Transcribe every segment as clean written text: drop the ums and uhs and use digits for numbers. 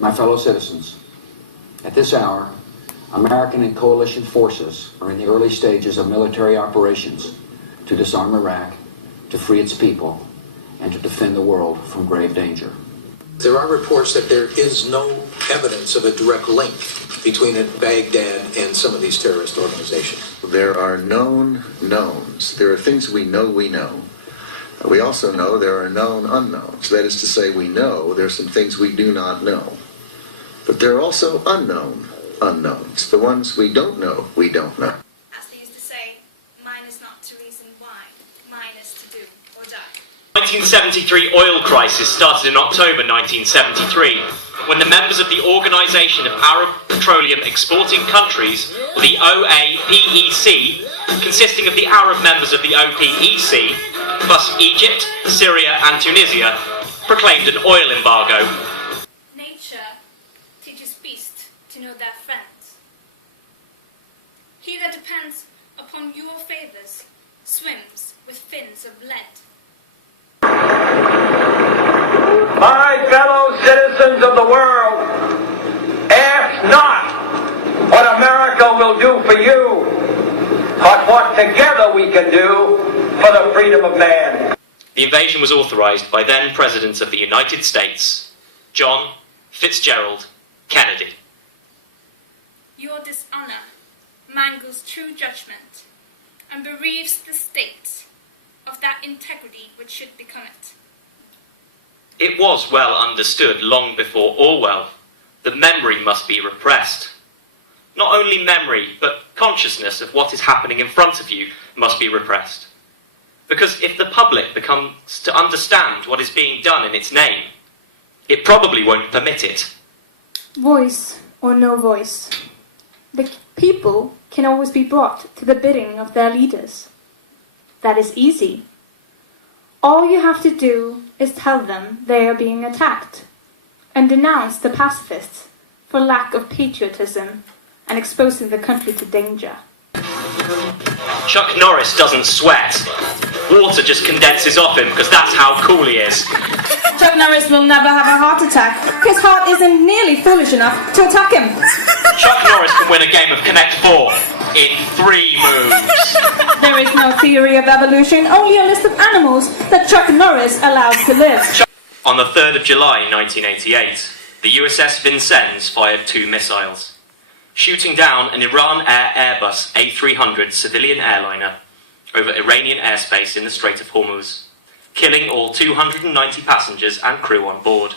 My fellow citizens, at this hour, American and coalition forces are in the early stages of military operations to disarm Iraq, to free its people, and to defend the world from grave danger. There are reports that there is no evidence of a direct link between Baghdad and some of these terrorist organizations. There are known knowns. There are things we know we know. We also know there are known unknowns. That is to say, we know there are some things we do not know. But there are also unknown unknowns. The ones we don't know, we don't know. As they used to say, mine is not to reason why, mine is to do or die. 1973 oil crisis started in October 1973, when the members of the Organisation of Arab Petroleum Exporting Countries, or the OAPEC, consisting of the Arab members of the OPEC, plus Egypt, Syria and Tunisia, proclaimed an oil embargo. Nature teaches beasts to know their friends. He that depends upon your favours swims with fins of lead. My fellow citizens of the world, ask not what America will do for you, but what together we can do for the freedom of man. The invasion was authorised by then President of the United States, John Fitzgerald Kennedy. Your dishonour mangles true judgment and bereaves the state of that integrity which should become it. It was well understood long before Orwell that memory must be repressed. Not only memory, but consciousness of what is happening in front of you must be repressed. Because if the public becomes to understand what is being done in its name, it probably won't permit it. Voice or no voice, the people can always be brought to the bidding of their leaders. That is easy. All you have to do is tell them they are being attacked, and denounce the pacifists for lack of patriotism and exposing the country to danger. Chuck Norris doesn't sweat. Water just condenses off him because that's how cool he is. Chuck Norris will never have a heart attack. His heart isn't nearly foolish enough to attack him. Chuck Norris can win a game of Connect 4 in 3 moves. There is no theory of evolution, only a list of animals that Chuck Norris allows to live. On the 3rd of July 1988, the USS Vincennes fired 2 missiles, shooting down an Iran Air Airbus A300 civilian airliner over Iranian airspace in the Strait of Hormuz, killing all 290 passengers and crew on board.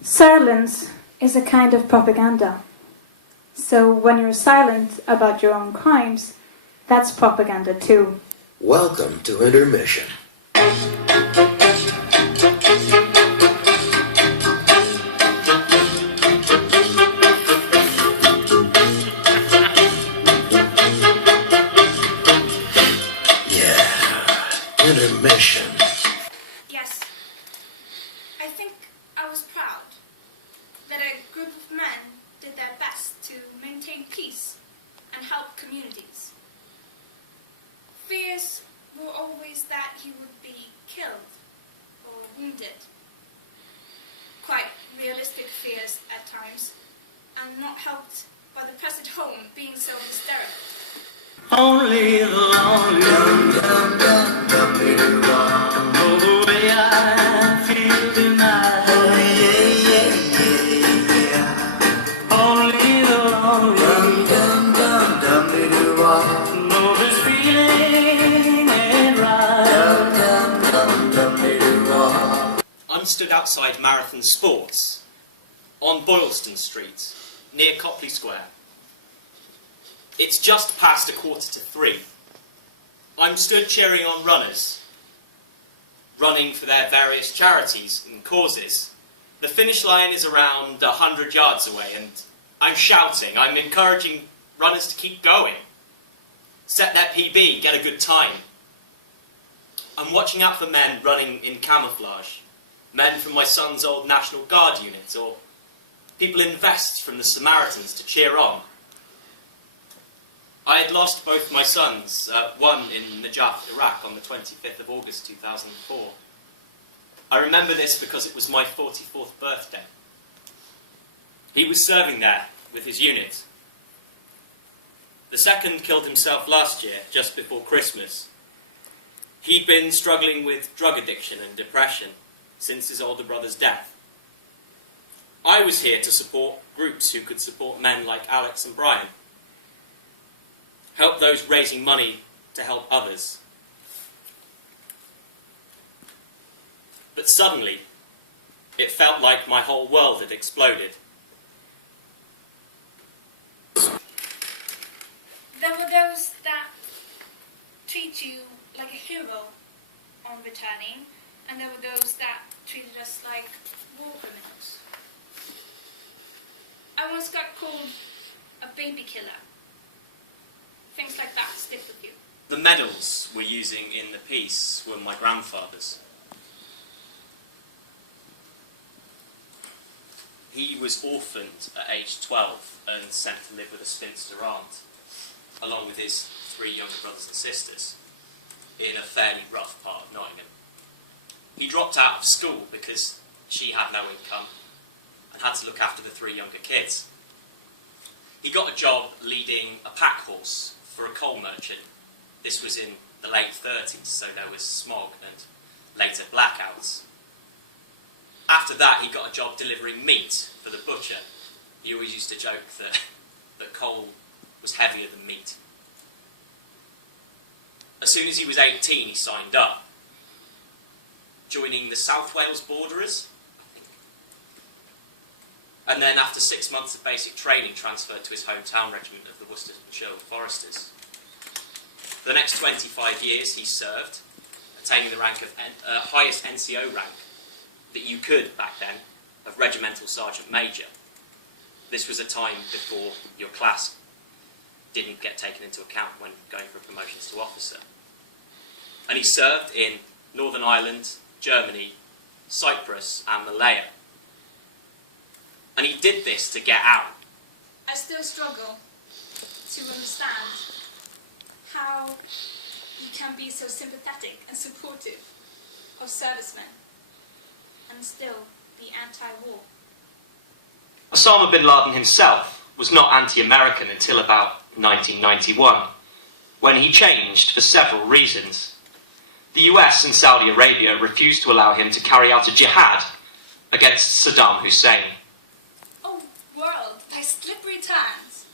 Silence is a kind of propaganda. So when you're silent about your own crimes, that's propaganda too. Welcome to intermission. Intermission. Yes, I think I was proud that a group of men did their best to maintain peace and help communities. Fears were always that he would be killed or wounded. Quite realistic fears at times, and not helped by the press at home being so hysterical. Only the lonely know the way I feel tonight. Only the lonely know this feeling ain't right. I'm stood outside Marathon Sports on Boylston Street, near Copley Square. It's just past 2:45. I'm stood cheering on runners, running for their various charities and causes. The finish line is around 100 yards away, and I'm shouting, I'm encouraging runners to keep going, set their PB, get a good time. I'm watching out for men running in camouflage, men from my son's old National Guard unit, or people in vests from the Samaritans to cheer on. I had lost both my sons, one in Najaf, Iraq, on the 25th of August 2004. I remember this because it was my 44th birthday. He was serving there with his unit. The second killed himself last year, just before Christmas. He'd been struggling with drug addiction and depression since his older brother's death. I was here to support groups who could support men like Alex and Brian. Help those raising money to help others. But suddenly, it felt like my whole world had exploded. There were those that treat you like a hero on returning, and there were those that treated us like war criminals. I once got called a baby killer. Things like that stick with you. The medals we're using in the piece were my grandfather's. He was orphaned at age 12 and sent to live with a spinster aunt, along with his 3 younger brothers and sisters, in a fairly rough part of Nottingham. He dropped out of school because she had no income and had to look after the 3 younger kids. He got a job leading a pack horse for a coal merchant. This was in the late 30s, so there was smog and later blackouts. After that, he got a job delivering meat for the butcher. He always used to joke that coal was heavier than meat. As soon as he was 18, he signed up, joining the South Wales Borderers, I think. And then after 6 months of basic training, transferred to his hometown regiment of the Worcestershire Foresters. For the next 25 years, he served, attaining the rank of highest NCO rank that you could, back then, of Regimental Sergeant Major. This was a time before your class didn't get taken into account when going for promotions to officer. And he served in Northern Ireland, Germany, Cyprus and Malaya. And he did this to get out. I still struggle to understand how you can be so sympathetic and supportive of servicemen and still be anti-war. Osama bin Laden himself was not anti-American until about 1991, when he changed for several reasons. The US and Saudi Arabia refused to allow him to carry out a jihad against Saddam Hussein. Oh, world, thy slippery turns!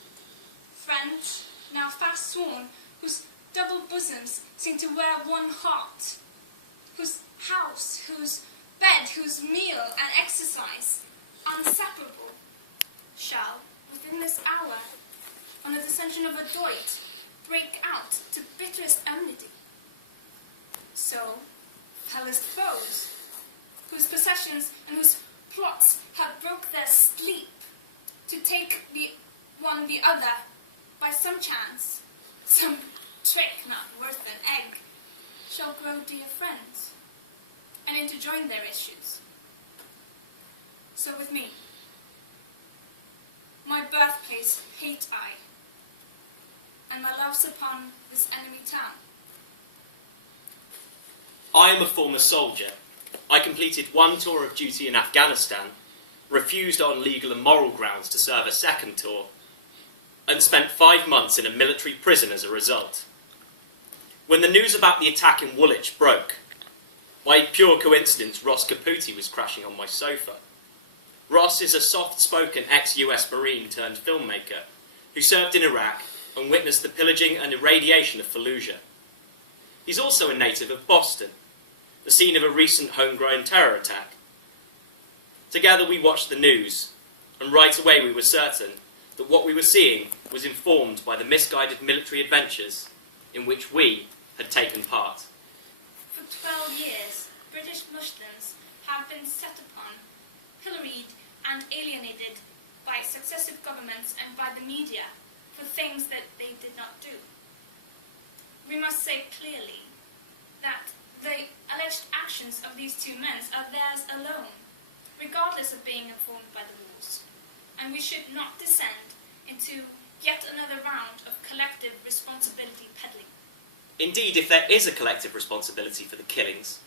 Friends, now fast sworn, whose double bosoms seem to wear one heart, whose house, whose bed, whose meal and exercise inseparable, shall, within this hour, on the dissension of a doit, break out to bitterest enmity. So, hellest foes, whose possessions and whose plots have broke their sleep, to take the one the other by some chance, some trick not worth an egg, shall grow dear friends, and interjoin their issues. So with me, my birthplace hate I, and my love's upon this enemy town. I am a former soldier. I completed 1 tour of duty in Afghanistan, refused on legal and moral grounds to serve a 2nd tour, and spent 5 months in a military prison as a result. When the news about the attack in Woolwich broke, by pure coincidence, Ross Caputi was crashing on my sofa. Ross is a soft-spoken ex-US Marine turned filmmaker who served in Iraq and witnessed the pillaging and irradiation of Fallujah. He's also a native of Boston, the scene of a recent homegrown terror attack. Together we watched the news, and right away we were certain that what we were seeing was informed by the misguided military adventures in which we had taken part. For 12 years, British Muslims have been set upon, pilloried and alienated by successive governments and by the media for things that they did not do. We must say clearly that the alleged actions of these 2 men are theirs alone, regardless of being informed by the rules, and we should not descend into yet another round of collective responsibility peddling. Indeed, if there is a collective responsibility for the killings,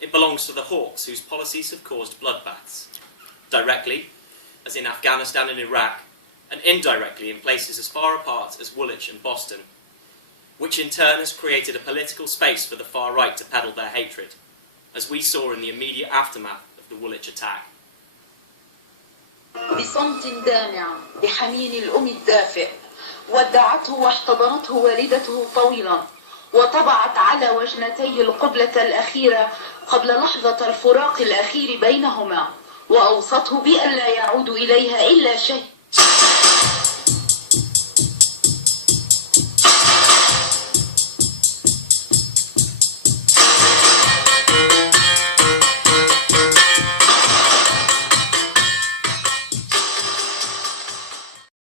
it belongs to the hawks whose policies have caused bloodbaths, directly, as in Afghanistan and Iraq, and indirectly in places as far apart as Woolwich and Boston, which in turn has created a political space for the far right to peddle their hatred, as we saw in the immediate aftermath of the Woolwich attack. بصمت دامع بحنين الأم الدافئ ودعته واحتضنته والدته طويلا وطبعت على وجنتيه القبلة الأخيرة قبل لحظة الفراق الأخير بينهما وأوصته بأن لا يعود إليها إلا شيء